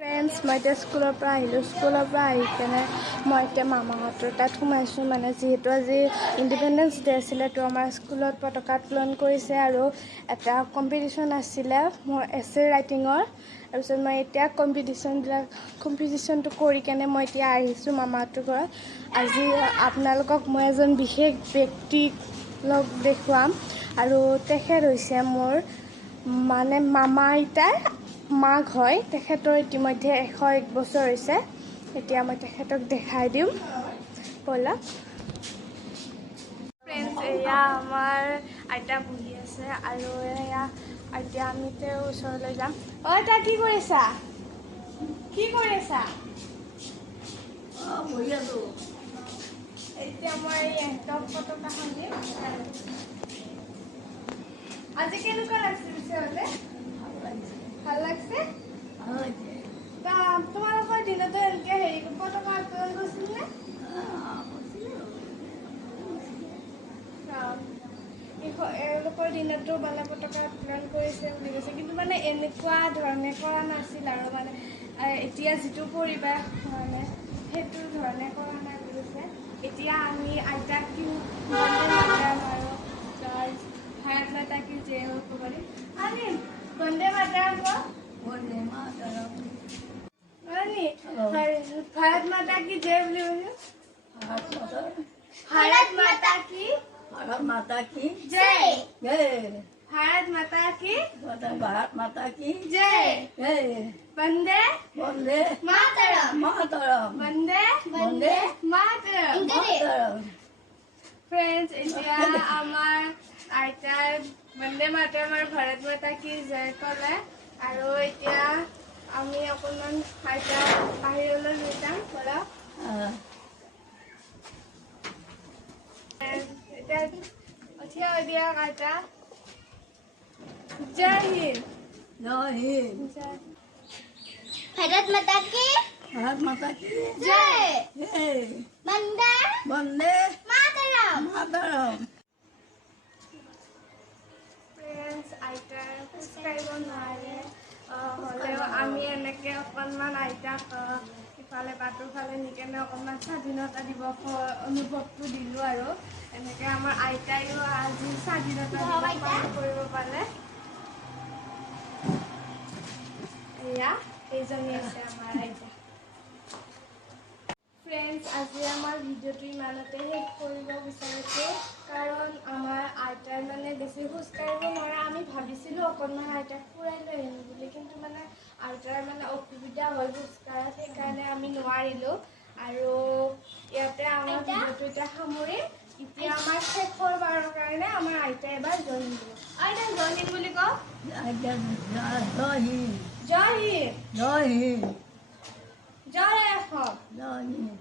Friends মই এতিয়া স্কুলৰ পৰা আহিলোঁ। স্কুলৰ পৰা আহি কেনে মই এতিয়া মামাহঁতৰ তাত সোমাইছোঁ। মানে যিহেতু আজি ইণ্ডিপেণ্ডেন্স ডে আছিলে, তো আমাৰ স্কুলত পতাকা উত্তোলন কৰিছে আৰু এটা কম্পিটিশ্যন আছিলে মোৰ এছে ৰাইটিঙৰ। তাৰপিছত মই এতিয়া কম্পিটিশ্যনটো কৰি কেনে মই এতিয়া আহিছোঁ মামাহঁতৰ ঘৰত। আজি আপোনালোকক মই এজন বিশেষ ব্যক্তিক লগ দেখুৱাম আৰু তেখেত হৈছে মোৰ মানে মামা আইতাৰ মাক হয়। তেখেতৰ ইতিমধ্যে 101 বছৰ হৈছে। এতিয়া মই তেখেতক দেখাই দিওঁ, ব'লক। ফ্ৰেণ্ডছ, এয়া আমাৰ আইতা বহি আছে আৰু এয়া এতিয়া আমি তেওঁৰ ওচৰলৈ যাম। অ' আইতা কি কৰিছা? কি কৰি আছা? বহি আছো। এতিয়া মই ইহঁতক পতাকাখন দিম। আজি কেনেকুৱা লাগিছে পিছে? ভাল লাগছে? তোমালোকৰ দিনতো এনেকে পতাকা উত্তোলন কৰিছিল নে? এওঁলোকৰ দিনতো মানে পতাকা উত্তোলন কৰিছে বুলি কৈছে, কিন্তু মানে এনেকুৱা ধৰণে কৰা নাছিল আৰু মানে এতিয়া যিটো পৰিৱেশ মানে সেইটো ধৰণে কৰা নাই বুলি কৈছে। এতিয়া আমি আইতাক বন্দে মাতৰম আৰু ভাৰত মাতা কি জয় হৈ ক'ব দিম। আনিম বন্দে মাতৰম ক'। বন্দে মাতৰম। ভাৰত মাতা কি জয় বুলি কৈছো। ভাৰত माता की जय। भारत माता की भारत माता की जय। जय। वंदे वंदे मातरम। मातरम। वंदे वंदे मातरम। मातरम। फ्रेंड्स, এতিয়া আমাৰ আইতাই বন্দে মাতৰম আৰু ভাৰত মাতা কি জয় ক'লে আৰু এতিয়া আমি অকণমান আইতাক বাহিৰলৈ লৈ যাম, ব'লক। এতিয়া থিয় হৈ দিয়ক আইতা। जय हिंद। जय हिंद। भारत माता की भारत माता की जय। जय। वंदे वंदे मातरम। मातरम। ফ্ৰেণ্ডছ, আইতাই খোজ কাঢ়িব নোৱাৰে, হ'লেও আমি এনেকৈ অকণমান আইতাক ইফালে বাটৰ ফালে নি কেনে অকণমান স্বাধীনতা দিৱসৰ অনুভৱটো দিলোঁ আৰু এনেকৈ আমাৰ আইতাইও আজি স্বাধীনতা দিৱস পালন কৰিব পাৰে। এয়া এইজনী আছে আমাৰ আইতা। ফ্ৰেণ্ডছ, আজি আমাৰ ভিডিঅ'টো ইমানতে শেষ কৰিব বিচাৰিছোঁ, কাৰণ আমাৰ আইতাই মানে বেছি খোজ কাঢ়িব নোৱাৰে। আমি ভাবিছিলোঁ অকণমান আইতাক ফুৰাই লৈ আহিম বুলি, কিন্তু মানে আইতাৰ মানে অসুবিধা হয় খোজ কঢ়াত, সেইকাৰণে আমি নোৱাৰিলোঁ। আৰু ইয়াতে আমাৰ ভিডিঅ'টো এতিয়া সামৰিম। এতিয়া আমাৰ শেষৰ বাৰৰ কাৰণে আমাৰ আইতাই এবাৰ জয় হিন্দ দিব। আইতা জয় হিন্দ বুলি কওঁ। जय हिंद। জয় হিন্দ। जय हिंद। জয় অসম। जय हिंद।